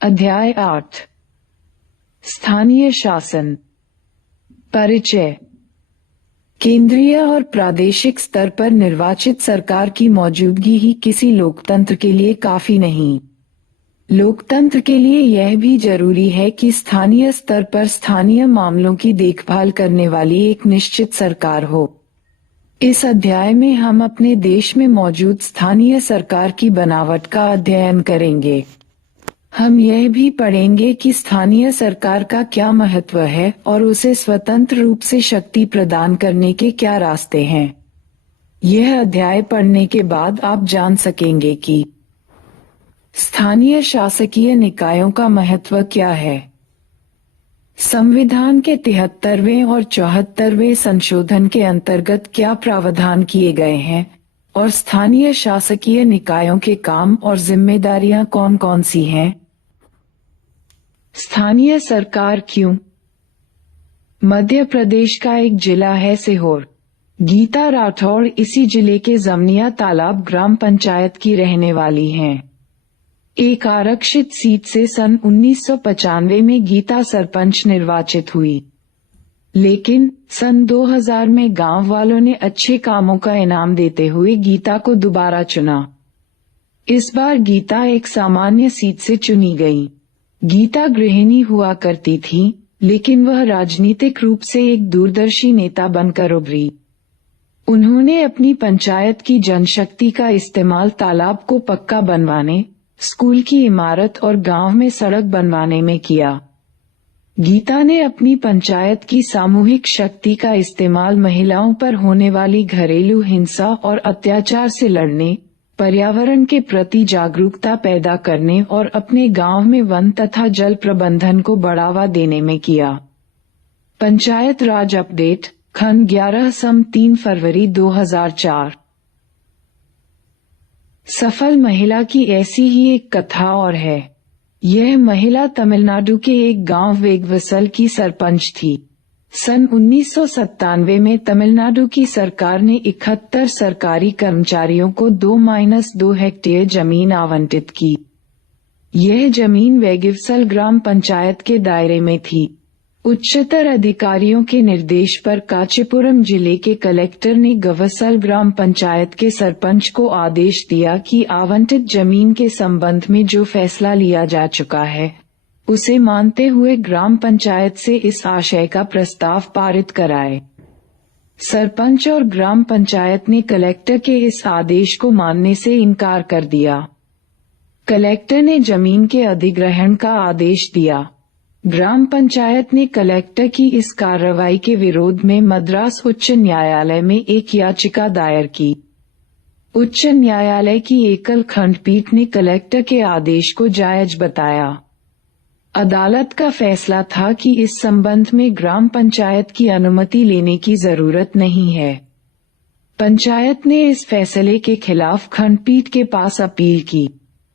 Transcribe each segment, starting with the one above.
अध्याय 8 स्थानीय शासन। परिचय। केंद्रीय और प्रादेशिक स्तर पर निर्वाचित सरकार की मौजूदगी ही किसी लोकतंत्र के लिए काफी नहीं। लोकतंत्र के लिए यह भी जरूरी है कि स्थानीय स्तर पर स्थानीय मामलों की देखभाल करने वाली एक निश्चित सरकार हो। इस अध्याय में हम अपने देश में मौजूद स्थानीय सरकार की बनावट का अध्ययन करेंगे। हम यह भी पढ़ेंगे कि स्थानीय सरकार का क्या महत्व है और उसे स्वतंत्र रूप से शक्ति प्रदान करने के क्या रास्ते हैं। यह अध्याय पढ़ने के बाद आप जान सकेंगे कि स्थानीय शासकीय निकायों का महत्व क्या है। संविधान के 73वें और 74वें संशोधन के अंतर्गत क्या प्रावधान किए गए हैं और स्थानीय शासकीय निकायों के काम और जिम्मेदारियां कौन कौन सी हैं। स्थानीय सरकार क्यों? मध्य प्रदेश का एक जिला है सीहोर। गीता राठौड़ इसी जिले के जमनिया तालाब ग्राम पंचायत की रहने वाली हैं। एक आरक्षित सीट से सन 1995 में गीता सरपंच निर्वाचित हुई, लेकिन सन 2000 में गांव वालों ने अच्छे कामों का इनाम देते हुए गीता को दोबारा चुना। इस बार गीता एक सामान्य सीट से चुनी गई। गीता गृहिणी हुआ करती थी, लेकिन वह राजनीतिक रूप से एक दूरदर्शी नेता बनकर उभरी। उन्होंने अपनी पंचायत की जनशक्ति का इस्तेमाल तालाब को पक्का बनवाने, स्कूल की इमारत और गांव में सड़क बनवाने में किया। गीता ने अपनी पंचायत की सामूहिक शक्ति का इस्तेमाल महिलाओं पर होने वाली घरेलू हिंसा और अत्याचार से लड़ने, पर्यावरण के प्रति जागरूकता पैदा करने और अपने गांव में वन तथा जल प्रबंधन को बढ़ावा देने में किया। पंचायत राज अपडेट, खंड 11 सम 3 फरवरी 2004। सफल महिला की ऐसी ही एक कथा और है। यह महिला तमिलनाडु के एक गांव वेगवसल की सरपंच थी। सन 1997 में तमिलनाडु की सरकार ने 71 सरकारी कर्मचारियों को 2-2 हेक्टेयर जमीन आवंटित की। यह जमीन वेगिवसल ग्राम पंचायत के दायरे में थी। उच्चतर अधिकारियों के निर्देश पर कांचीपुरम जिले के कलेक्टर ने गवसल ग्राम पंचायत के सरपंच को आदेश दिया कि आवंटित जमीन के संबंध में जो फैसला लिया जा चुका है, उसे मानते हुए ग्राम पंचायत से इस आशय का प्रस्ताव पारित कराए। सरपंच और ग्राम पंचायत ने कलेक्टर के इस आदेश को मानने से इनकार कर दिया। कलेक्टर ने जमीन के अधिग्रहण का आदेश दिया। ग्राम पंचायत ने कलेक्टर की इस कार्रवाई के विरोध में मद्रास उच्च न्यायालय में एक याचिका दायर की। उच्च न्यायालय की एकल खंडपीठ ने कलेक्टर के आदेश को जायज बताया। अदालत का फैसला था कि इस संबंध में ग्राम पंचायत की अनुमति लेने की जरूरत नहीं है। पंचायत ने इस फैसले के खिलाफ खंडपीठ के पास अपील की।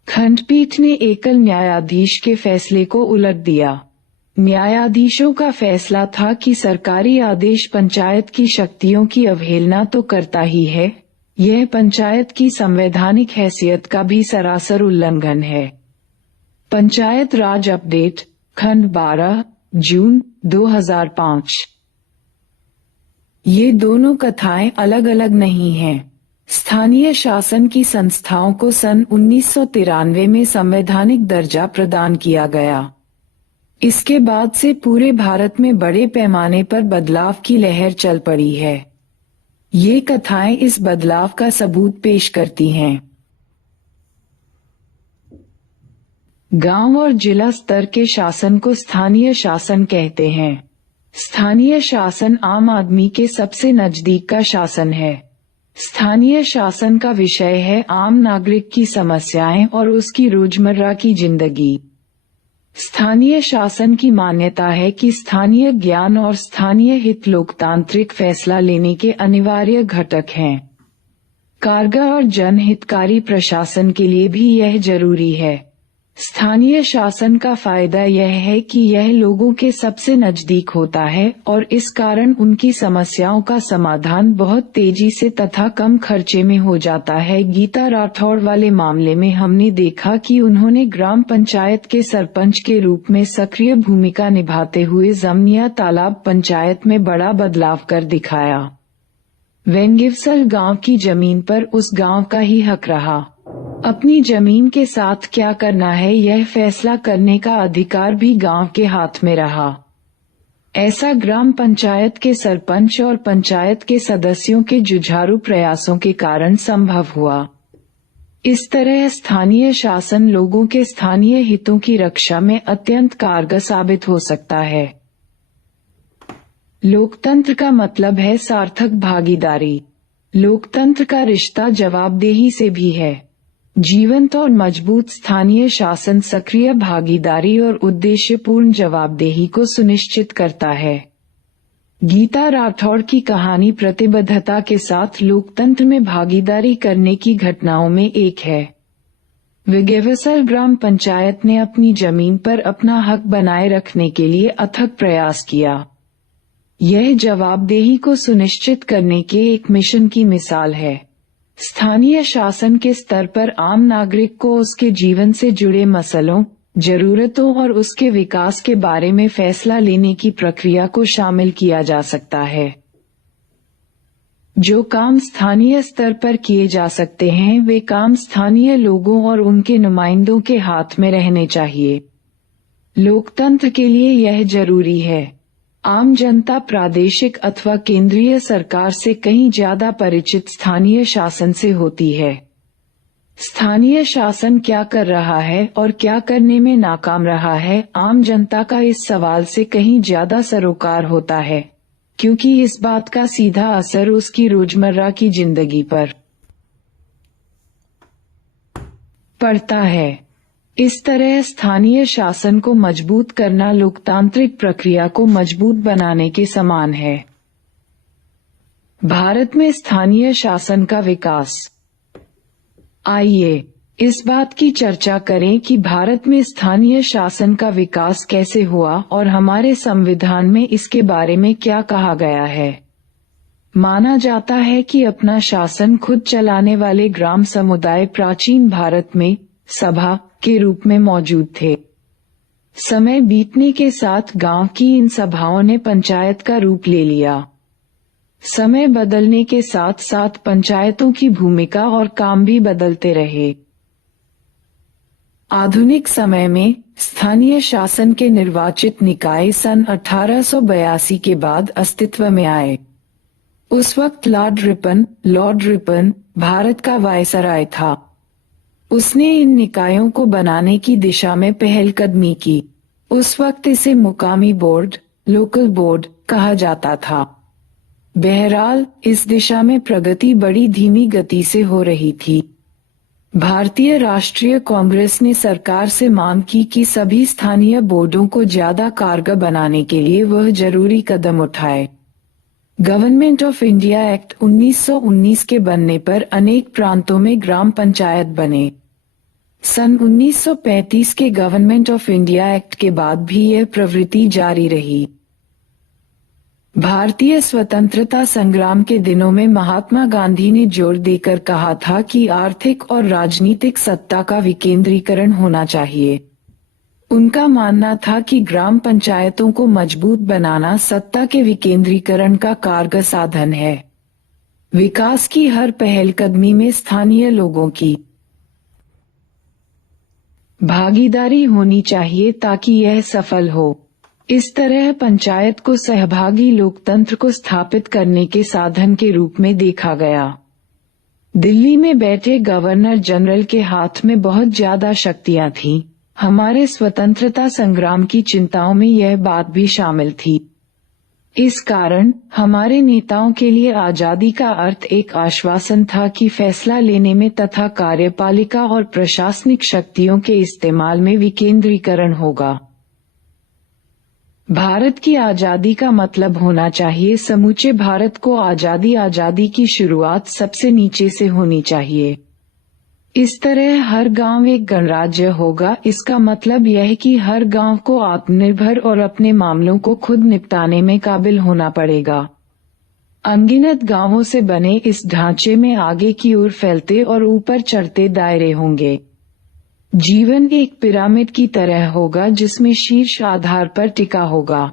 खंडपीठ ने एकल न्यायाधीश के फैसले को उलट दिया। न्यायाधीशों का फैसला था कि सरकारी आदेश पंचायत की शक्तियों की अवहेलना तो करता ही है, यह पंचायत की संवैधानिक हैसियत का भी सरासर उल्लंघन है। पंचायत राज अपडेट, खंड 12 जून 2005। ये दोनों कथाएं अलग अलग नहीं हैं। स्थानीय शासन की संस्थाओं को सन 1993 में संवैधानिक दर्जा प्रदान किया गया। इसके बाद से पूरे भारत में बड़े पैमाने पर बदलाव की लहर चल पड़ी है। ये कथाएं इस बदलाव का सबूत पेश करती हैं। गांव और जिला स्तर के शासन को स्थानीय शासन कहते हैं। स्थानीय शासन आम आदमी के सबसे नजदीक का शासन है। स्थानीय शासन का विषय है आम नागरिक की समस्याएं और उसकी रोजमर्रा की जिंदगी। स्थानीय शासन की मान्यता है कि स्थानीय ज्ञान और स्थानीय हित लोकतांत्रिक फैसला लेने के अनिवार्य घटक हैं। कारगर और जनहितकारी प्रशासन के लिए भी यह जरूरी है। स्थानीय शासन का फायदा यह है कि यह लोगों के सबसे नजदीक होता है और इस कारण उनकी समस्याओं का समाधान बहुत तेजी से तथा कम खर्चे में हो जाता है। गीता राठौड़ वाले मामले में हमने देखा कि उन्होंने ग्राम पंचायत के सरपंच के रूप में सक्रिय भूमिका निभाते हुए जमनिया तालाब पंचायत में बड़ा बदलाव कर दिखाया। वेंगिवसल गांव की जमीन पर उस गांव का ही हक रहा। अपनी जमीन के साथ क्या करना है यह फैसला करने का अधिकार भी गांव के हाथ में रहा। ऐसा ग्राम पंचायत के सरपंच और पंचायत के सदस्यों के जुझारू प्रयासों के कारण संभव हुआ। इस तरह स्थानीय शासन लोगों के स्थानीय हितों की रक्षा में अत्यंत कारगर साबित हो सकता है। लोकतंत्र का मतलब है सार्थक भागीदारी। लोकतंत्र का रिश्ता जवाबदेही से भी है। जीवंत और मजबूत स्थानीय शासन सक्रिय भागीदारी और उद्देश्यपूर्ण जवाबदेही को सुनिश्चित करता है। गीता राठौड़ की कहानी प्रतिबद्धता के साथ लोकतंत्र में भागीदारी करने की घटनाओं में एक है। वेंगिवसल ग्राम पंचायत ने अपनी जमीन पर अपना हक बनाए रखने के लिए अथक प्रयास किया। यह जवाबदेही को सुनिश्चित करने के एक मिशन की मिसाल है। स्थानीय शासन के स्तर पर आम नागरिक को उसके जीवन से जुड़े मसलों, जरूरतों और उसके विकास के बारे में फैसला लेने की प्रक्रिया को शामिल किया जा सकता है। जो काम स्थानीय स्तर पर किए जा सकते हैं वे काम स्थानीय लोगों और उनके नुमाइंदों के हाथ में रहने चाहिए। लोकतंत्र के लिए यह जरूरी है। आम जनता प्रादेशिक अथवा केंद्रीय सरकार से कहीं ज्यादा परिचित स्थानीय शासन से होती है। स्थानीय शासन क्या कर रहा है और क्या करने में नाकाम रहा है, आम जनता का इस सवाल से कहीं ज्यादा सरोकार होता है, क्योंकि इस बात का सीधा असर उसकी रोजमर्रा की जिंदगी पर पड़ता है। इस तरह स्थानीय शासन को मजबूत करना लोकतांत्रिक प्रक्रिया को मजबूत बनाने के समान है। भारत में स्थानीय शासन का विकास। आइए इस बात की चर्चा करें कि भारत में स्थानीय शासन का विकास कैसे हुआ और हमारे संविधान में इसके बारे में क्या कहा गया है। माना जाता है कि अपना शासन खुद चलाने वाले ग्राम समुदाय प्राचीन भारत में सभा के रूप में मौजूद थे। समय बीतने के साथ गांव की इन सभाओं ने पंचायत का रूप ले लिया। समय बदलने के साथ साथ पंचायतों की भूमिका और काम भी बदलते रहे। आधुनिक समय में स्थानीय शासन के निर्वाचित निकाय सन 1882 के बाद अस्तित्व में आए। उस वक्त लॉर्ड रिपन भारत का वायसराय था। उसने इन निकायों को बनाने की दिशा में पहलकदमी की। उस वक्त इसे मुकामी बोर्ड, लोकल बोर्ड कहा जाता था। बहरहाल इस दिशा में प्रगति बड़ी धीमी गति से हो रही थी। भारतीय राष्ट्रीय कांग्रेस ने सरकार से मांग की कि सभी स्थानीय बोर्डों को ज्यादा कारगर बनाने के लिए वह जरूरी कदम उठाए। गवर्नमेंट ऑफ इंडिया एक्ट 1919 के बनने पर अनेक प्रांतों में ग्राम पंचायत बने। सन 1935 के गवर्नमेंट ऑफ इंडिया एक्ट के बाद भी यह प्रवृत्ति जारी रही। भारतीय स्वतंत्रता संग्राम के दिनों में महात्मा गांधी ने जोर देकर कहा था कि आर्थिक और राजनीतिक सत्ता का विकेंद्रीकरण होना चाहिए। उनका मानना था कि ग्राम पंचायतों को मजबूत बनाना सत्ता के विकेंद्रीकरण का कारगर साधन है। विकास की हर पहलकदमी में स्थानीय लोगों की भागीदारी होनी चाहिए ताकि यह सफल हो। इस तरह पंचायत को सहभागी लोकतंत्र को स्थापित करने के साधन के रूप में देखा गया। दिल्ली में बैठे गवर्नर जनरल के हाथ में बहुत ज्यादा शक्तियां थीं। हमारे स्वतंत्रता संग्राम की चिंताओं में यह बात भी शामिल थी। इस कारण हमारे नेताओं के लिए आजादी का अर्थ एक आश्वासन था कि फैसला लेने में तथा कार्यपालिका और प्रशासनिक शक्तियों के इस्तेमाल में विकेंद्रीकरण होगा। भारत की आजादी का मतलब होना चाहिए समूचे भारत को आजादी की शुरुआत सबसे नीचे से होनी चाहिए। इस तरह हर गांव एक गणराज्य होगा। इसका मतलब यह है कि हर गांव को आत्मनिर्भर और अपने मामलों को खुद निपटाने में काबिल होना पड़ेगा। अनगिनत गांवों से बने इस ढांचे में आगे की ओर फैलते और ऊपर चढ़ते दायरे होंगे। जीवन एक पिरामिड की तरह होगा जिसमें शीर्ष आधार पर टिका होगा।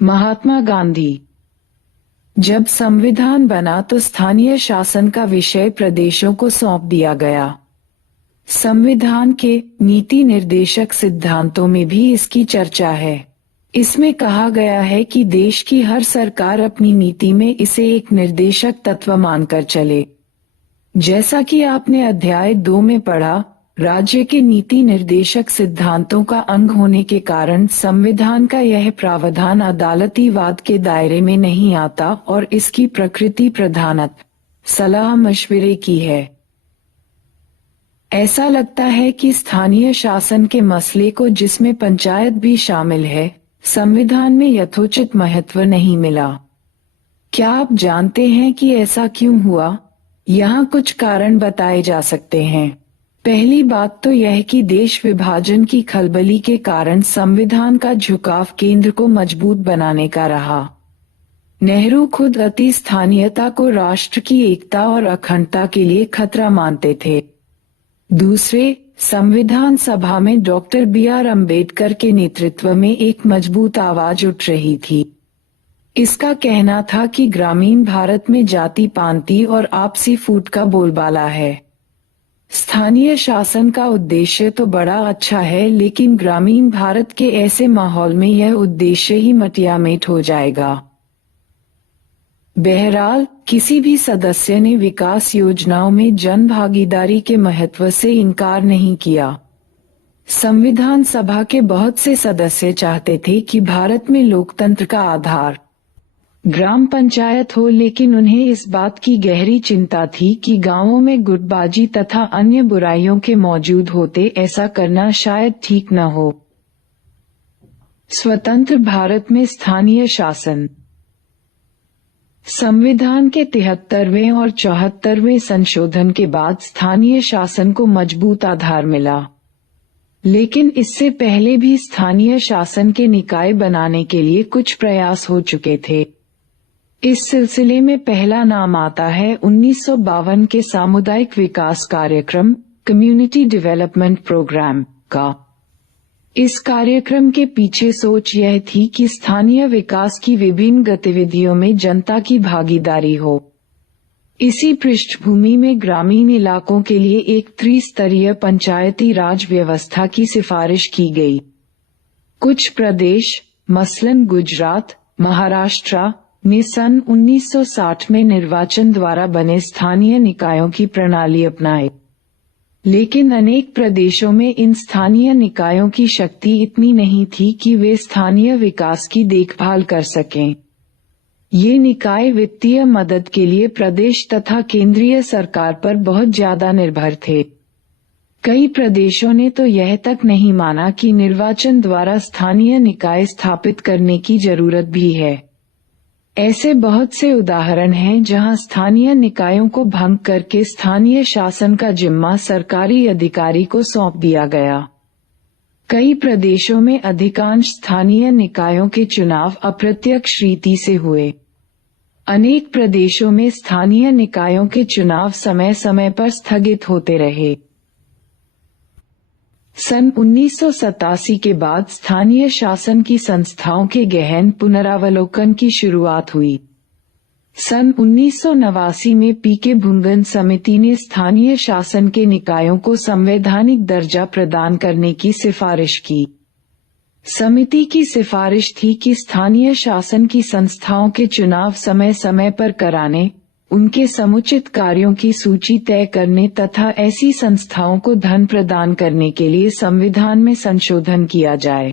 महात्मा गांधी। जब संविधान बना तो स्थानीय शासन का विषय प्रदेशों को सौंप दिया गया। संविधान के नीति निर्देशक सिद्धांतों में भी इसकी चर्चा है। इसमें कहा गया है कि देश की हर सरकार अपनी नीति में इसे एक निर्देशक तत्व मानकर चले। जैसा कि आपने अध्याय 2 में पढ़ा, राज्य के नीति निर्देशक सिद्धांतों का अंग होने के कारण संविधान का यह प्रावधान अदालतीवाद के दायरे में नहीं आता और इसकी प्रकृति प्रधानत सलाह मशविरे की है। ऐसा लगता है कि स्थानीय शासन के मसले को, जिसमें पंचायत भी शामिल है, संविधान में यथोचित महत्व नहीं मिला। क्या आप जानते हैं कि ऐसा क्यों हुआ? यहाँ कुछ कारण बताए जा सकते हैं। पहली बात तो यह कि देश विभाजन की खलबली के कारण संविधान का झुकाव केंद्र को मजबूत बनाने का रहा। नेहरू खुद अति स्थानीयता को राष्ट्र की एकता और अखंडता के लिए खतरा मानते थे। दूसरे, संविधान सभा में डॉक्टर B.R. अम्बेडकर के नेतृत्व में एक मजबूत आवाज उठ रही थी। इसका कहना था कि ग्रामीण भारत में जाति पांति और आपसी फूट का बोलबाला है। स्थानीय शासन का उद्देश्य तो बड़ा अच्छा है, लेकिन ग्रामीण भारत के ऐसे माहौल में यह उद्देश्य ही मटियामेट हो जाएगा। बहरहाल, किसी भी सदस्य ने विकास योजनाओं में जन भागीदारी के महत्व से इनकार नहीं किया। संविधान सभा के बहुत से सदस्य चाहते थे कि भारत में लोकतंत्र का आधार ग्राम पंचायत हो, लेकिन उन्हें इस बात की गहरी चिंता थी कि गांवों में गुटबाजी तथा अन्य बुराइयों के मौजूद होते ऐसा करना शायद ठीक न हो। स्वतंत्र भारत में स्थानीय शासन। संविधान के 73वें और 74वें संशोधन के बाद स्थानीय शासन को मजबूत आधार मिला, लेकिन इससे पहले भी स्थानीय शासन के निकाय बनाने के लिए कुछ प्रयास हो चुके थे। इस सिलसिले में पहला नाम आता है 1952 के सामुदायिक विकास कार्यक्रम कम्युनिटी डेवलपमेंट प्रोग्राम का। इस कार्यक्रम के पीछे सोच यह थी कि स्थानीय विकास की विभिन्न गतिविधियों में जनता की भागीदारी हो। इसी पृष्ठभूमि में ग्रामीण इलाकों के लिए एक त्रिस्तरीय पंचायती राज व्यवस्था की सिफारिश की गई। कुछ प्रदेश, मसलन गुजरात, महाराष्ट्र ने सन 1960 में निर्वाचन द्वारा बने स्थानीय निकायों की प्रणाली अपनाई, लेकिन अनेक प्रदेशों में इन स्थानीय निकायों की शक्ति इतनी नहीं थी कि वे स्थानीय विकास की देखभाल कर सकें। ये निकाय वित्तीय मदद के लिए प्रदेश तथा केंद्रीय सरकार पर बहुत ज्यादा निर्भर थे। कई प्रदेशों ने तो यह तक नहीं माना कि निर्वाचन द्वारा स्थानीय निकाय स्थापित करने की जरूरत भी है। ऐसे बहुत से उदाहरण हैं जहां स्थानीय निकायों को भंग करके स्थानीय शासन का जिम्मा सरकारी अधिकारी को सौंप दिया गया। कई प्रदेशों में अधिकांश स्थानीय निकायों के चुनाव अप्रत्यक्ष रीति से हुए। अनेक प्रदेशों में स्थानीय निकायों के चुनाव समय समय पर स्थगित होते रहे। सन 1987 के बाद स्थानीय शासन की संस्थाओं के गहन पुनरावलोकन की शुरुआत हुई। सन 1989 में पीके भुंगन समिति ने स्थानीय शासन के निकायों को संवैधानिक दर्जा प्रदान करने की सिफारिश की। समिति की सिफारिश थी कि स्थानीय शासन की संस्थाओं के चुनाव समय समय पर कराने, उनके समुचित कार्यों की सूची तय करने तथा ऐसी संस्थाओं को धन प्रदान करने के लिए संविधान में संशोधन किया जाए।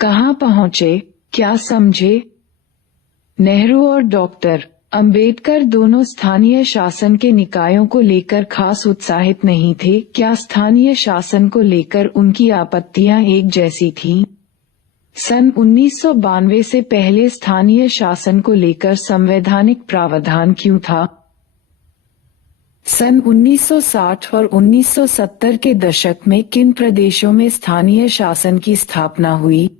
कहां पहुंचे, क्या समझे? नेहरू और डॉक्टर अंबेडकर दोनों स्थानीय शासन के निकायों को लेकर खास उत्साहित नहीं थे। क्या स्थानीय शासन को लेकर उनकी आपत्तियां एक जैसी थीं? सन 1992 से पहले स्थानीय शासन को लेकर संवैधानिक प्रावधान क्यों था? सन 1960 और 1970 के दशक में किन प्रदेशों में स्थानीय शासन की स्थापना हुई?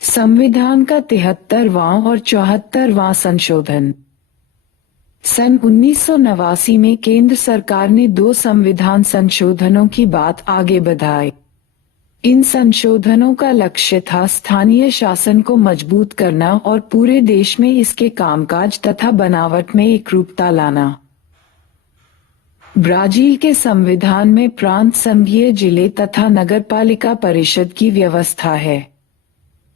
संविधान का 73वां और 74वां संशोधन। सन 1989 में केंद्र सरकार ने 2 संविधान संशोधनों की बात आगे बढ़ाई। इन संशोधनों का लक्ष्य था स्थानीय शासन को मजबूत करना और पूरे देश में इसके कामकाज तथा बनावट में एकरूपता लाना। ब्राजील के संविधान में प्रांत, संघीय, जिले तथा नगरपालिका परिषद की व्यवस्था है।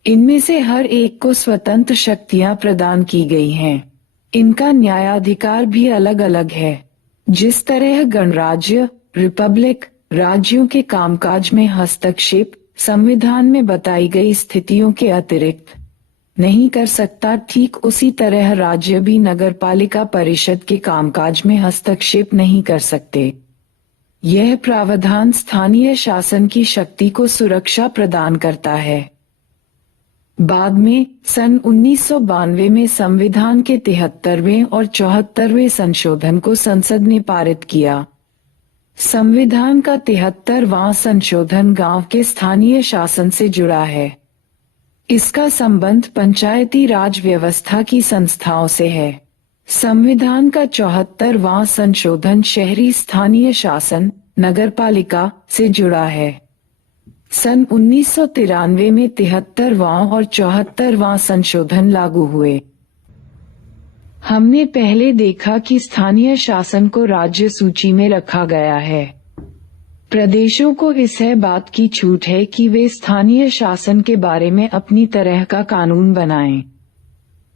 इनमें से हर एक को स्वतंत्र शक्तियां प्रदान की गई हैं। इनका न्यायाधिकार भी अलग अलग है। जिस तरह गणराज्य, रिपब्लिक, राज्यों के कामकाज में हस्तक्षेप संविधान में बताई गई स्थितियों के अतिरिक्त नहीं कर सकता, ठीक उसी तरह राज्य भी नगरपालिका परिषद के कामकाज में हस्तक्षेप नहीं कर सकते। यह प्रावधान स्थानीय शासन की शक्ति को सुरक्षा प्रदान करता है। बाद में सन 1992 में संविधान के 73वें और 74वें संशोधन को संसद ने पारित किया। संविधान का 73वां संशोधन गांव के स्थानीय शासन से जुड़ा है। इसका संबंध पंचायती राज व्यवस्था की संस्थाओं से है। संविधान का 74वां संशोधन शहरी स्थानीय शासन, नगरपालिका से जुड़ा है। सन 1993 में 73वां और 74वां संशोधन लागू हुए। हमने पहले देखा कि स्थानीय शासन को राज्य सूची में रखा गया है। प्रदेशों को इस बात की छूट है कि वे स्थानीय शासन के बारे में अपनी तरह का कानून बनाएं।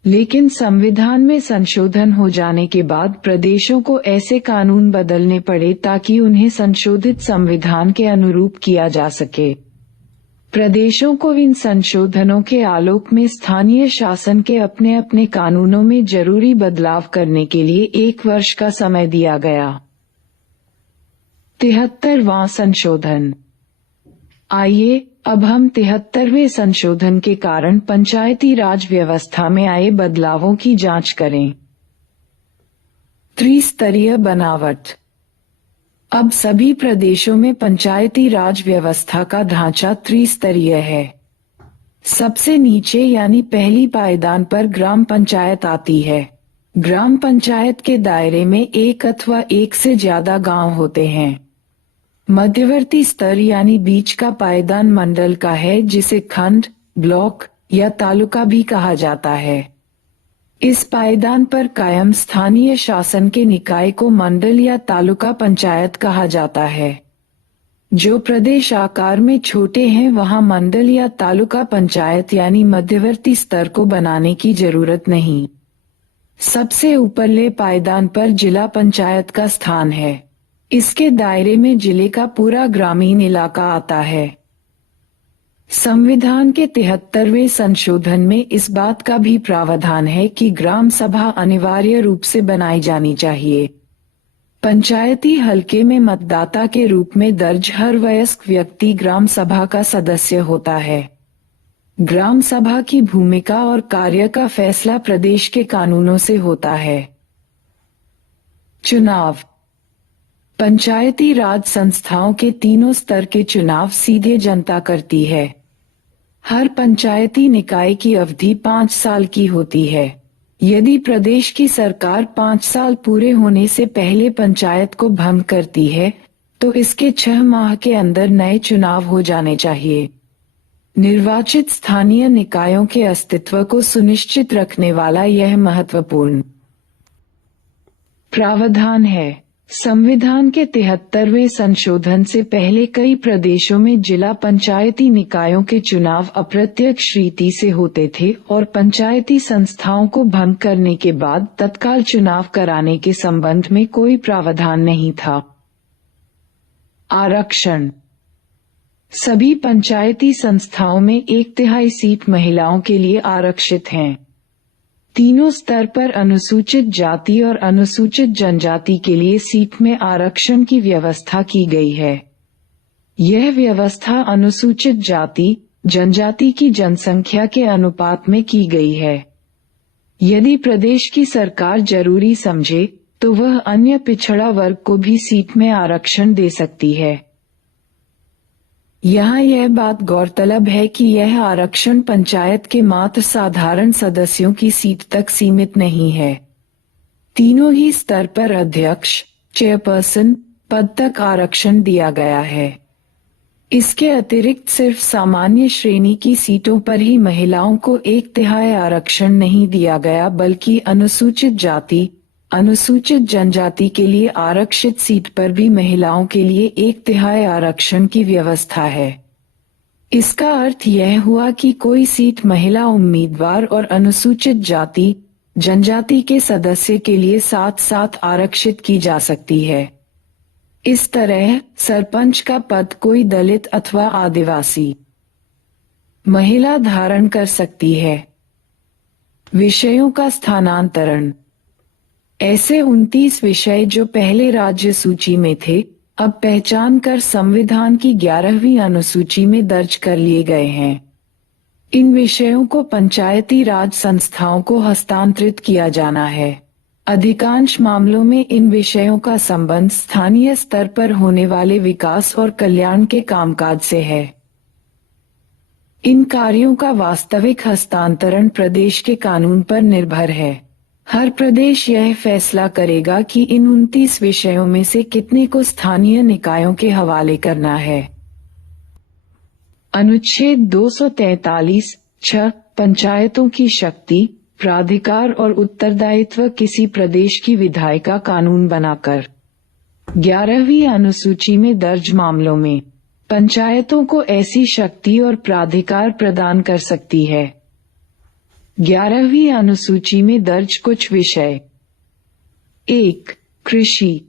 लेकिन संविधान में संशोधन हो जाने के बाद प्रदेशों को ऐसे कानून बदलने पड़े ताकि उन्हें संशोधित संविधान के अनुरूप किया जा सके। प्रदेशों को इन संशोधनों के आलोक में स्थानीय शासन के अपने अपने कानूनों में जरूरी बदलाव करने के लिए 1 वर्ष का समय दिया गया। 73वां संशोधन। आइए अब हम 73वें संशोधन के कारण पंचायती राज व्यवस्था में आए बदलावों की जांच करें। त्रिस्तरीय बनावट। अब सभी प्रदेशों में पंचायती राज व्यवस्था का ढांचा त्रिस्तरीय है। सबसे नीचे यानी पहली पायदान पर ग्राम पंचायत आती है। ग्राम पंचायत के दायरे में 1 अथवा 1 से ज्यादा गांव होते हैं। मध्यवर्ती स्तर यानी बीच का पायदान मंडल का है, जिसे खंड, ब्लॉक या तालुका भी कहा जाता है। इस पायदान पर कायम स्थानीय शासन के निकाय को मंडल या तालुका पंचायत कहा जाता है। जो प्रदेश आकार में छोटे हैं वहां मंडल या तालुका पंचायत यानी मध्यवर्ती स्तर को बनाने की जरूरत नहीं। सबसे ऊपरले पायदान पर जिला पंचायत का स्थान है। इसके दायरे में जिले का पूरा ग्रामीण इलाका आता है। संविधान के 73वें संशोधन में इस बात का भी प्रावधान है कि ग्राम सभा अनिवार्य रूप से बनाई जानी चाहिए। पंचायती हलके में मतदाता के रूप में दर्ज हर वयस्क व्यक्ति ग्राम सभा का सदस्य होता है। ग्राम सभा की भूमिका और कार्य का फैसला प्रदेश के कानूनों से होता है। चुनाव। पंचायती राज संस्थाओं के तीनों स्तर के चुनाव सीधे जनता करती है। हर पंचायती निकाय की अवधि 5 साल की होती है। यदि प्रदेश की सरकार 5 साल पूरे होने से पहले पंचायत को भंग करती है तो इसके 6 माह के अंदर नए चुनाव हो जाने चाहिए। निर्वाचित स्थानीय निकायों के अस्तित्व को सुनिश्चित रखने वाला यह महत्वपूर्ण प्रावधान है। संविधान के 73वें संशोधन से पहले कई प्रदेशों में जिला पंचायती निकायों के चुनाव अप्रत्यक्ष रीति से होते थे और पंचायती संस्थाओं को भंग करने के बाद तत्काल चुनाव कराने के संबंध में कोई प्रावधान नहीं था। आरक्षण। सभी पंचायती संस्थाओं में 1/3 सीट महिलाओं के लिए आरक्षित हैं। तीनों स्तर पर अनुसूचित जाति और अनुसूचित जनजाति के लिए सीट में आरक्षण की व्यवस्था की गई है। यह व्यवस्था अनुसूचित जाति, जनजाति की जनसंख्या के अनुपात में की गई है। यदि प्रदेश की सरकार जरूरी समझे तो वह अन्य पिछड़ा वर्ग को भी सीट में आरक्षण दे सकती है। यहाँ यह बात गौरतलब है कि यह आरक्षण पंचायत के मात्र साधारण सदस्यों की सीट तक सीमित नहीं है। तीनों ही स्तर पर अध्यक्ष, चेयरपर्सन पद तक आरक्षण दिया गया है। इसके अतिरिक्त सिर्फ सामान्य श्रेणी की सीटों पर ही महिलाओं को 1/3 आरक्षण नहीं दिया गया, बल्कि अनुसूचित जाति, अनुसूचित जनजाति के लिए आरक्षित सीट पर भी महिलाओं के लिए 1/3 आरक्षण की व्यवस्था है। इसका अर्थ यह हुआ कि कोई सीट महिला उम्मीदवार और अनुसूचित जाति, जनजाति के सदस्य के लिए साथ-साथ आरक्षित की जा सकती है। इस तरह सरपंच का पद कोई दलित अथवा आदिवासी महिला धारण कर सकती है। विषयों का स्थानांतरण। ऐसे 29 विषय जो पहले राज्य सूची में थे, अब पहचान कर संविधान की 11वीं अनुसूची में दर्ज कर लिए गए हैं। इन विषयों को पंचायती राज संस्थाओं को हस्तांतरित किया जाना है। अधिकांश मामलों में इन विषयों का संबंध स्थानीय स्तर पर होने वाले विकास और कल्याण के कामकाज से है। इन कार्यों का वास्तविक हस्तांतरण प्रदेश के कानून पर निर्भर है। हर प्रदेश यह फैसला करेगा कि इन 29 विषयों में से कितने को स्थानीय निकायों के हवाले करना है। अनुच्छेद 243(6) पंचायतों की शक्ति, प्राधिकार और उत्तरदायित्व किसी प्रदेश की विधायिका कानून बनाकर 11वीं अनुसूची में दर्ज मामलों में पंचायतों को ऐसी शक्ति और प्राधिकार प्रदान कर सकती है। 11वीं अनुसूची में दर्ज कुछ विषय: 1. कृषि।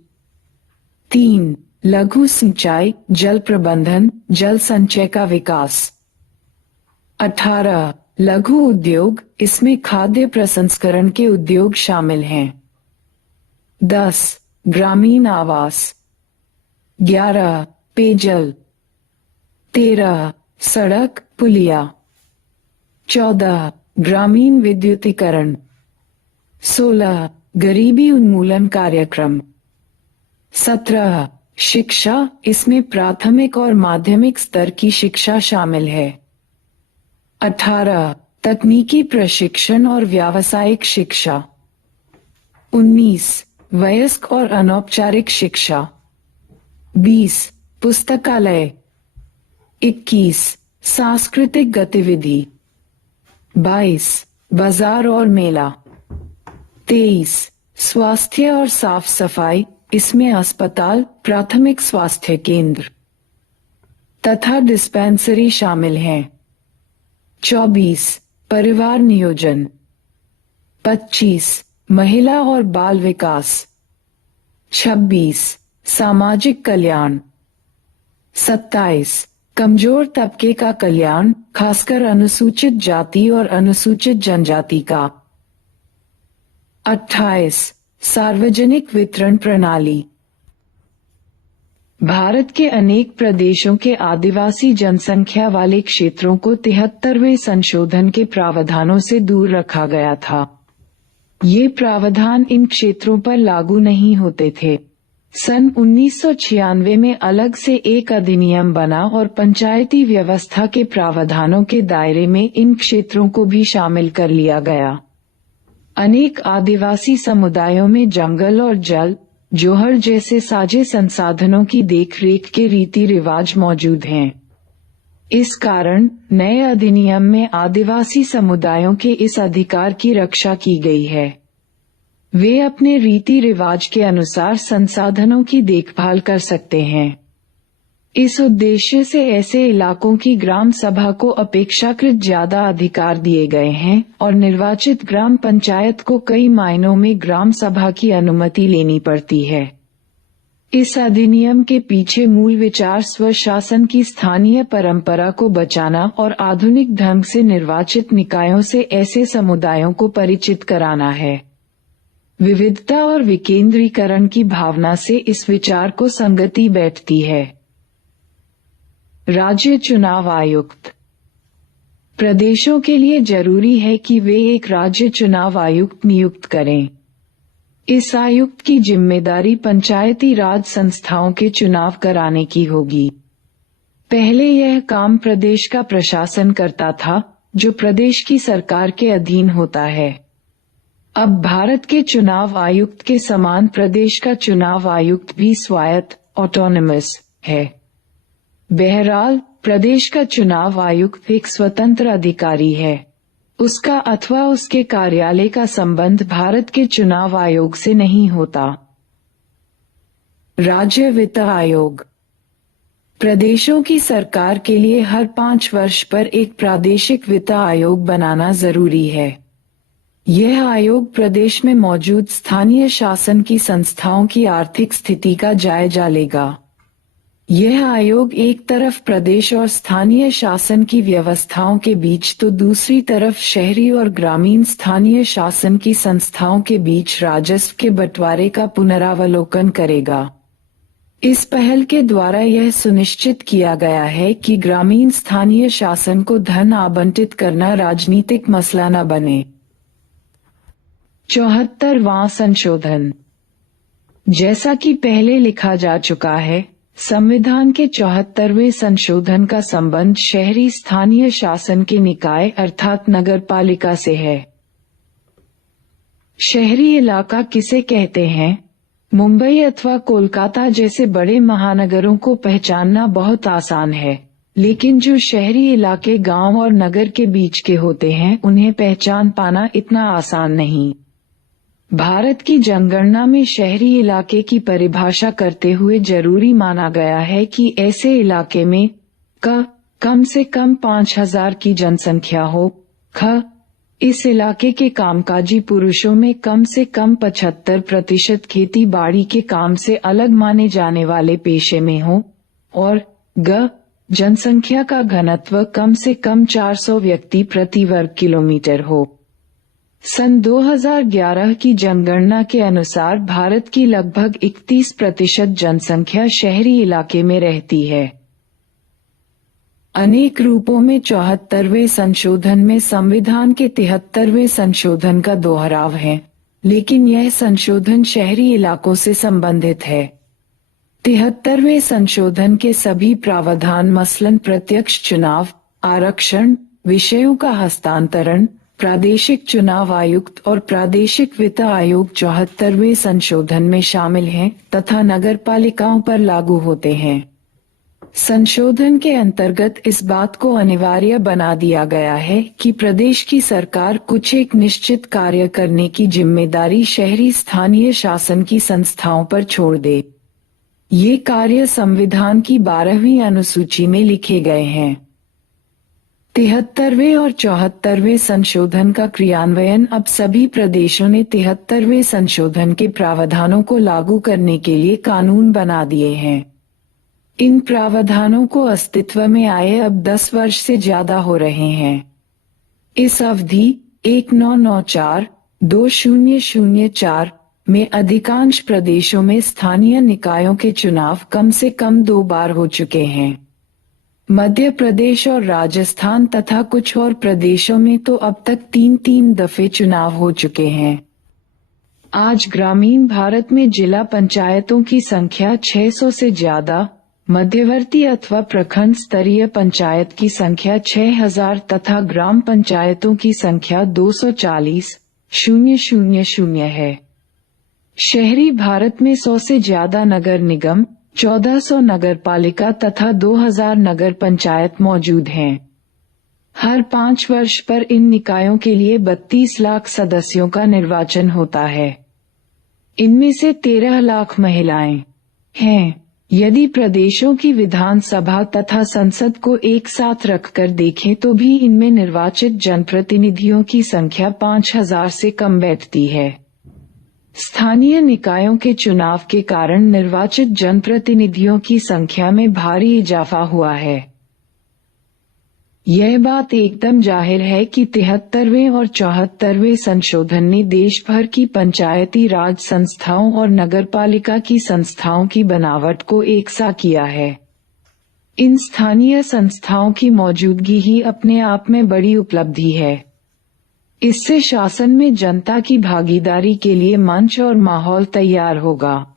3. लघु सिंचाई, जल प्रबंधन, जल संचय का विकास। 18. लघु उद्योग, इसमें खाद्य प्रसंस्करण के उद्योग शामिल हैं। 10. ग्रामीण आवास। 11. पेयजल। 13. सड़क, पुलिया। 14. ग्रामीण विद्युतीकरण। 16. गरीबी उन्मूलन कार्यक्रम। 17. शिक्षा, इसमें प्राथमिक और माध्यमिक स्तर की शिक्षा शामिल है। 18. तकनीकी प्रशिक्षण और व्यावसायिक शिक्षा। 19. वयस्क और अनौपचारिक शिक्षा। 20. पुस्तकालय। 21. सांस्कृतिक गतिविधि। 22. बाजार और मेला। 23. स्वास्थ्य और साफ सफाई, इसमें अस्पताल, प्राथमिक स्वास्थ्य केंद्र तथा डिस्पेंसरी शामिल हैं। 24. परिवार नियोजन। 25. महिला और बाल विकास। 26. सामाजिक कल्याण। 27. कमजोर तबके का कल्याण, खासकर अनुसूचित जाति और अनुसूचित जनजाति का। 28. सार्वजनिक वितरण प्रणाली। भारत के अनेक प्रदेशों के आदिवासी जनसंख्या वाले क्षेत्रों को 73वें संशोधन के प्रावधानों से दूर रखा गया था। ये प्रावधान इन क्षेत्रों पर लागू नहीं होते थे। सन 1996 में अलग से एक अधिनियम बना और पंचायती व्यवस्था के प्रावधानों के दायरे में इन क्षेत्रों को भी शामिल कर लिया गया। अनेक आदिवासी समुदायों में जंगल और जल, जोहर जैसे साझे संसाधनों की देखरेख के रीति रिवाज मौजूद हैं। इस कारण नए अधिनियम में आदिवासी समुदायों के इस अधिकार की रक्षा की गई है। वे अपने रीति रिवाज के अनुसार संसाधनों की देखभाल कर सकते हैं। इस उद्देश्य से ऐसे इलाकों की ग्राम सभा को अपेक्षाकृत ज्यादा अधिकार दिए गए हैं और निर्वाचित ग्राम पंचायत को कई मायनों में ग्राम सभा की अनुमति लेनी पड़ती है। इस अधिनियम के पीछे मूल विचार स्वशासन की स्थानीय परंपरा को बचाना और आधुनिक ढंग से निर्वाचित निकायों से ऐसे समुदायों को परिचित कराना है। विविधता और विकेंद्रीकरण की भावना से इस विचार को संगति बैठती है। राज्य चुनाव आयुक्त। प्रदेशों के लिए जरूरी है कि वे एक राज्य चुनाव आयुक्त नियुक्त करें। इस आयुक्त की जिम्मेदारी पंचायती राज संस्थाओं के चुनाव कराने की होगी। पहले यह काम प्रदेश का प्रशासन करता था, जो प्रदेश की सरकार के अधीन होता है। अब भारत के चुनाव आयुक्त के समान प्रदेश का चुनाव आयुक्त भी स्वायत्त ऑटोनमस है। बहरहाल, प्रदेश का चुनाव आयुक्त एक स्वतंत्र अधिकारी है। उसका अथवा उसके कार्यालय का संबंध भारत के चुनाव आयोग से नहीं होता। राज्य वित्त आयोग प्रदेशों की सरकार के लिए हर 5 वर्ष पर एक प्रादेशिक वित्त आयोग बनाना जरूरी है। यह आयोग प्रदेश में मौजूद स्थानीय शासन की संस्थाओं की आर्थिक स्थिति का जायजा लेगा। यह आयोग एक तरफ प्रदेश और स्थानीय शासन की व्यवस्थाओं के बीच तो दूसरी तरफ शहरी और ग्रामीण स्थानीय शासन की संस्थाओं के बीच राजस्व के बंटवारे का पुनरावलोकन करेगा। इस पहल के द्वारा यह सुनिश्चित किया गया है कि ग्रामीण स्थानीय शासन को धन आवंटित करना राजनीतिक मसला न बने। 74वां संशोधन। जैसा कि पहले लिखा जा चुका है, संविधान के 74वें संशोधन का संबंध शहरी स्थानीय शासन के निकाय अर्थात नगरपालिका से है। शहरी इलाका किसे कहते हैं? मुंबई अथवा कोलकाता जैसे बड़े महानगरों को पहचानना बहुत आसान है, लेकिन जो शहरी इलाके गांव और नगर के बीच के होते हैं उन्हें पहचान पाना इतना आसान नहीं। भारत की जनगणना में शहरी इलाके की परिभाषा करते हुए जरूरी माना गया है कि ऐसे इलाके में कम से कम 5000 की जनसंख्या हो। इस इलाके के कामकाजी पुरुषों में कम से कम 75% खेती बाड़ी के काम से अलग माने जाने वाले पेशे में हो, और जनसंख्या का घनत्व कम से कम 400 व्यक्ति प्रति वर्ग किलोमीटर हो। सन 2011 की जनगणना के अनुसार भारत की लगभग 31% जनसंख्या शहरी इलाके में रहती है। अनेक रूपों में 74वें संशोधन में संविधान के 73वें संशोधन का दोहराव है, लेकिन यह संशोधन शहरी इलाकों से संबंधित है। 73वें संशोधन के सभी प्रावधान मसलन प्रत्यक्ष चुनाव, आरक्षण, विषयों का हस्तांतरण, प्रादेशिक चुनाव आयुक्त और प्रादेशिक वित्त आयोग 74वें संशोधन में शामिल हैं तथा नगरपालिकाओं पर लागू होते हैं। संशोधन के अंतर्गत इस बात को अनिवार्य बना दिया गया है कि प्रदेश की सरकार कुछ एक निश्चित कार्य करने की जिम्मेदारी शहरी स्थानीय शासन की संस्थाओं पर छोड़ दे। ये कार्य संविधान की 12वीं अनुसूची में लिखे गए हैं। 73वें और 74वें संशोधन का क्रियान्वयन अब सभी प्रदेशों ने 73वें संशोधन के प्रावधानों को लागू करने के लिए कानून बना दिए हैं। इन प्रावधानों को अस्तित्व में आए अब 10 वर्ष से ज्यादा हो रहे हैं। इस अवधि 1994-2004 में अधिकांश प्रदेशों में स्थानीय निकायों के चुनाव कम से कम 2 बार हो चुके हैं। मध्य प्रदेश और राजस्थान तथा कुछ और प्रदेशों में तो अब तक 3-3 दफे चुनाव हो चुके हैं। आज ग्रामीण भारत में जिला पंचायतों की संख्या 600 से ज्यादा, मध्यवर्ती अथवा प्रखंड स्तरीय पंचायत की संख्या 6000 तथा ग्राम पंचायतों की संख्या 240,000 है। शहरी भारत में 100 से ज्यादा नगर निगम, 1400 नगरपालिका तथा 2000 नगर पंचायत मौजूद हैं। हर 5 वर्ष पर इन निकायों के लिए 32 लाख सदस्यों का निर्वाचन होता है। इनमें से 13 लाख महिलाएं हैं। यदि प्रदेशों की विधानसभा तथा संसद को एक साथ रखकर देखें तो भी इनमें निर्वाचित जनप्रतिनिधियों की संख्या 5000 से कम बैठती है। स्थानीय निकायों के चुनाव के कारण निर्वाचित जनप्रतिनिधियों की संख्या में भारी इजाफा हुआ है। यह बात एकदम जाहिर है कि 73वें और 74वें संशोधन ने देश भर की पंचायती राज संस्थाओं और नगरपालिका की संस्थाओं की बनावट को एकसा किया है। इन स्थानीय संस्थाओं की मौजूदगी ही अपने आप में बड़ी उपलब्धि है। इससे शासन में जनता की भागीदारी के लिए मंच और माहौल तैयार होगा।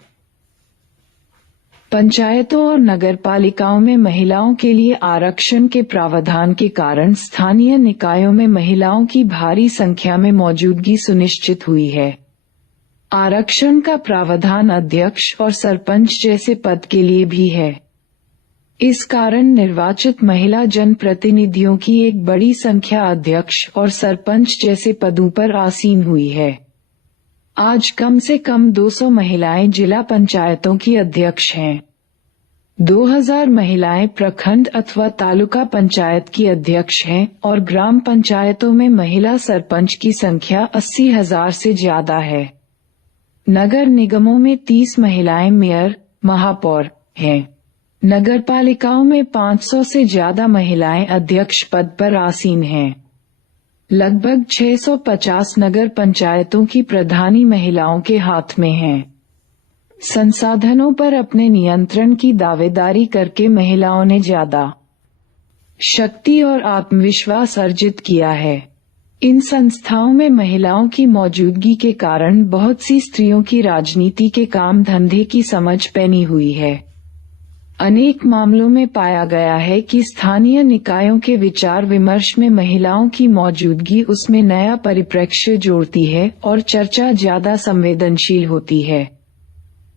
पंचायतों और नगरपालिकाओं में महिलाओं के लिए आरक्षण के प्रावधान के कारण स्थानीय निकायों में महिलाओं की भारी संख्या में मौजूदगी सुनिश्चित हुई है। आरक्षण का प्रावधान अध्यक्ष और सरपंच जैसे पद के लिए भी है। इस कारण निर्वाचित महिला जनप्रतिनिधियों की एक बड़ी संख्या अध्यक्ष और सरपंच जैसे पदों पर आसीन हुई है। आज कम से कम 200 महिलाएं जिला पंचायतों की अध्यक्ष हैं। 2000 महिलाएं प्रखंड अथवा तालुका पंचायत की अध्यक्ष हैं और ग्राम पंचायतों में महिला सरपंच की संख्या 80,000 से ज्यादा है। नगर निगमों में 30 महिलाएं मेयर, महापौर हैं। नगरपालिकाओं में 500 से ज्यादा महिलाएं अध्यक्ष पद पर आसीन हैं। लगभग 650 नगर पंचायतों की प्रधानी महिलाओं के हाथ में है। संसाधनों पर अपने नियंत्रण की दावेदारी करके महिलाओं ने ज्यादा शक्ति और आत्मविश्वास अर्जित किया है। इन संस्थाओं में महिलाओं की मौजूदगी के कारण बहुत सी स्त्रियों की राजनीति के काम धंधे की समझ पैनी हुई है। अनेक मामलों में पाया गया है कि स्थानीय निकायों के विचार विमर्श में महिलाओं की मौजूदगी उसमें नया परिप्रेक्ष्य जोड़ती है और चर्चा ज्यादा संवेदनशील होती है।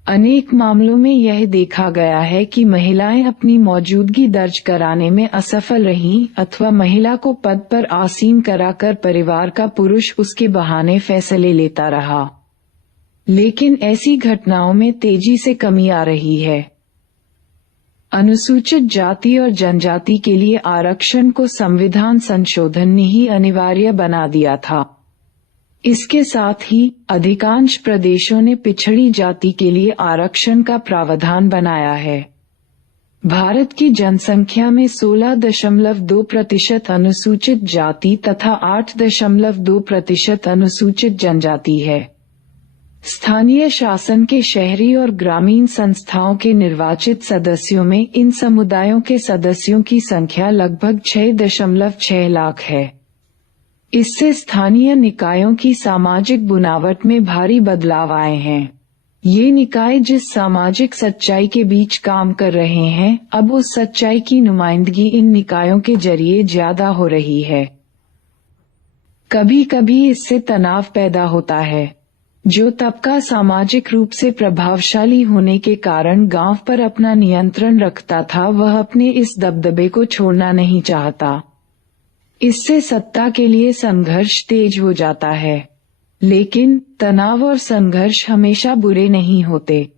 अनेक मामलों में यह देखा गया है कि महिलाएं अपनी मौजूदगी दर्ज कराने में असफल रहीं अथवा महिला को पद पर आसीन कराकर परिवार का पुरुष उसके बहाने फैसले लेता रहा। लेकिन ऐसी घटनाओं में तेजी से कमी आ रही है। अनुसूचित जाति और जनजाति के लिए आरक्षण को संविधान संशोधन ने ही अनिवार्य बना दिया था। इसके साथ ही अधिकांश प्रदेशों ने पिछड़ी जाति के लिए आरक्षण का प्रावधान बनाया है। भारत की जनसंख्या में 16.2% अनुसूचित जाति तथा 8.2% अनुसूचित जनजाति है। स्थानीय शासन के शहरी और ग्रामीण संस्थाओं के निर्वाचित सदस्यों में इन समुदायों के सदस्यों की संख्या लगभग 6.6 लाख है। इससे स्थानीय निकायों की सामाजिक बुनावट में भारी बदलाव आए हैं। ये निकाय जिस सामाजिक सच्चाई के बीच काम कर रहे हैं, अब उस सच्चाई की नुमाइंदगी इन निकायों के जरिए ज्यादा हो रही है। कभी कभी इससे तनाव पैदा होता है। जो तबका सामाजिक रूप से प्रभावशाली होने के कारण गांव पर अपना नियंत्रण रखता था, वह अपने इस दबदबे को छोड़ना नहीं चाहता। इससे सत्ता के लिए संघर्ष तेज हो जाता है। लेकिन तनाव और संघर्ष हमेशा बुरे नहीं होते।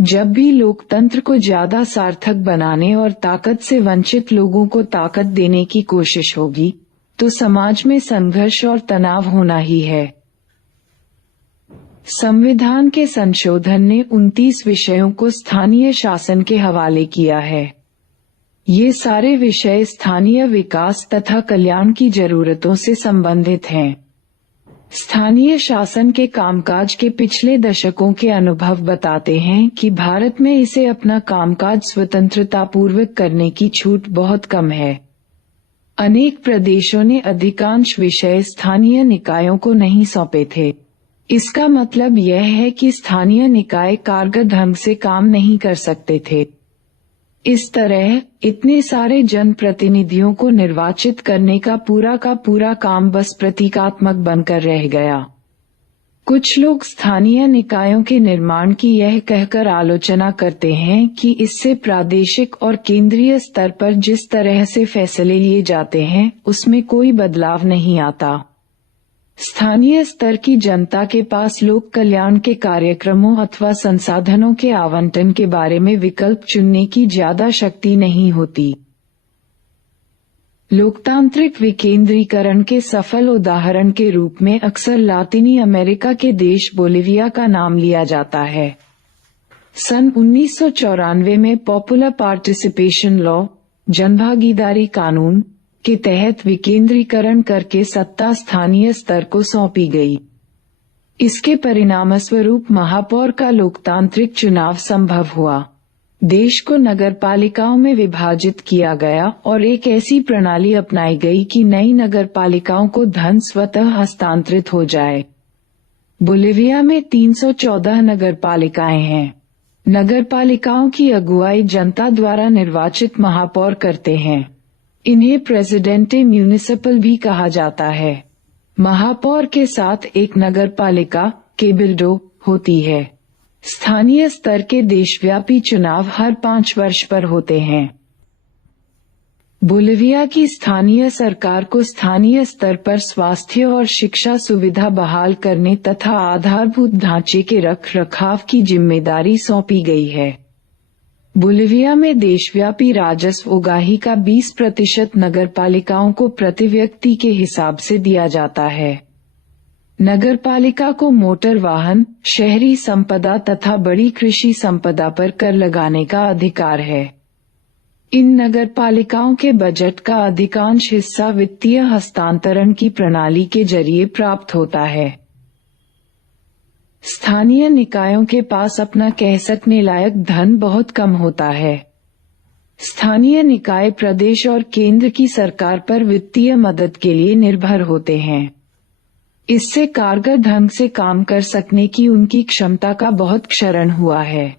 जब भी लोकतंत्र को ज्यादा सार्थक बनाने और ताकत से वंचित लोगों को ताकत देने की कोशिश होगी, तो समाज में संघर्ष और तनाव होना ही है। संविधान के संशोधन ने 29 विषयों को स्थानीय शासन के हवाले किया है। ये सारे विषय स्थानीय विकास तथा कल्याण की जरूरतों से संबंधित हैं। स्थानीय शासन के कामकाज के पिछले दशकों के अनुभव बताते हैं कि भारत में इसे अपना कामकाज स्वतंत्रतापूर्वक करने की छूट बहुत कम है। अनेक प्रदेशों ने अधिकांश विषय स्थानीय निकायों को नहीं सौंपे थे। इसका मतलब यह है कि स्थानीय निकाय कारगर ढंग से काम नहीं कर सकते थे। इस तरह इतने सारे जनप्रतिनिधियों को निर्वाचित करने का पूरा काम बस प्रतीकात्मक बनकर रह गया। कुछ लोग स्थानीय निकायों के निर्माण की यह कहकर आलोचना करते हैं कि इससे प्रादेशिक और केंद्रीय स्तर पर जिस तरह से फैसले लिए जाते हैं, उसमें कोई बदलाव नहीं आता। स्थानीय स्तर की जनता के पास लोक कल्याण के कार्यक्रमों अथवा संसाधनों के आवंटन के बारे में विकल्प चुनने की ज्यादा शक्ति नहीं होती। लोकतांत्रिक विकेंद्रीकरण के सफल उदाहरण के रूप में अक्सर लातिनी अमेरिका के देश बोलिविया का नाम लिया जाता है। सन 1994 में पॉपुलर पार्टिसिपेशन लॉ, जनभागीदारी कानून के तहत विकेंद्रीकरण करके सत्ता स्थानीय स्तर को सौंपी गई। इसके परिणामस्वरूप महापौर का लोकतांत्रिक चुनाव संभव हुआ। देश को नगरपालिकाओं में विभाजित किया गया और एक ऐसी प्रणाली अपनाई गई कि नई नगरपालिकाओं को धन स्वतः हस्तांतरित हो जाए। बोलिविया में 314 नगरपालिकाएं हैं। नगरपालिकाओं की अगुवाई जनता द्वारा निर्वाचित महापौर करते हैं। इन्हें प्रेसिडेंटे म्यूनिसिपल भी कहा जाता है। महापौर के साथ एक नगरपालिका केबिल्डो होती है। स्थानीय स्तर के देशव्यापी चुनाव हर 5 वर्ष पर होते हैं। बोलिविया की स्थानीय सरकार को स्थानीय स्तर पर स्वास्थ्य और शिक्षा सुविधा बहाल करने तथा आधारभूत ढांचे के रख-रखाव की जिम्मेदारी सौंपी गई है। बोलिविया में देशव्यापी राजस्व उगाही का 20% नगरपालिकाओं को प्रति व्यक्ति के हिसाब से दिया जाता है। नगरपालिका को मोटर वाहन, शहरी संपदा तथा बड़ी कृषि संपदा पर कर लगाने का अधिकार है। इन नगरपालिकाओं के बजट का अधिकांश हिस्सा वित्तीय हस्तांतरण की प्रणाली के जरिए प्राप्त होता है। स्थानीय निकायों के पास अपना कह सकने लायक धन बहुत कम होता है। स्थानीय निकाय प्रदेश और केंद्र की सरकार पर वित्तीय मदद के लिए निर्भर होते हैं। इससे कारगर ढंग से काम कर सकने की उनकी क्षमता का बहुत क्षरण हुआ है।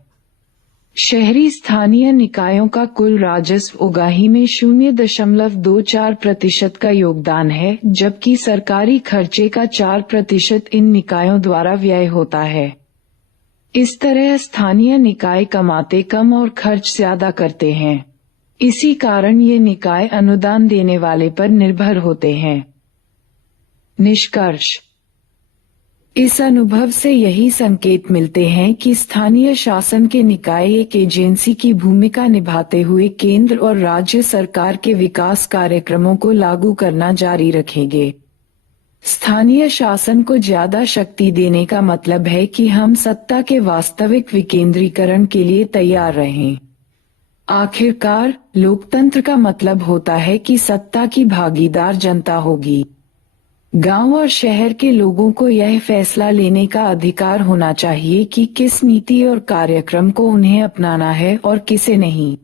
शहरी स्थानीय निकायों का कुल राजस्व उगाही में 0.24% का योगदान है, जबकि सरकारी खर्चे का 4% इन निकायों द्वारा व्यय होता है। इस तरह स्थानीय निकाय कमाते कम और खर्च ज्यादा करते हैं। इसी कारण ये निकाय अनुदान देने वाले पर निर्भर होते हैं। निष्कर्ष: इस अनुभव से यही संकेत मिलते हैं कि स्थानीय शासन के निकाय एक एजेंसी की भूमिका निभाते हुए केंद्र और राज्य सरकार के विकास कार्यक्रमों को लागू करना जारी रखेंगे। स्थानीय शासन को ज्यादा शक्ति देने का मतलब है कि हम सत्ता के वास्तविक विकेंद्रीकरण के लिए तैयार रहें। आखिरकार, लोकतंत्र का मतलब होता है कि सत्ता की भागीदार जनता होगी। गांव और शहर के लोगों को यह फैसला लेने का अधिकार होना चाहिए कि किस नीति और कार्यक्रम को उन्हें अपनाना है और किसे नहीं।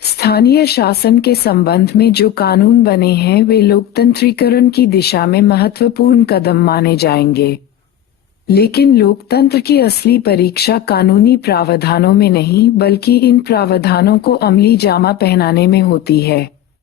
स्थानीय शासन के संबंध में जो कानून बने हैं वे लोकतंत्रीकरण की दिशा में महत्वपूर्ण कदम माने जाएंगे। लेकिन लोकतंत्र की असली परीक्षा कानूनी प्रावधानों में नहीं बल्कि इन प्रावधानों को अमली जामा पहनाने में होती है।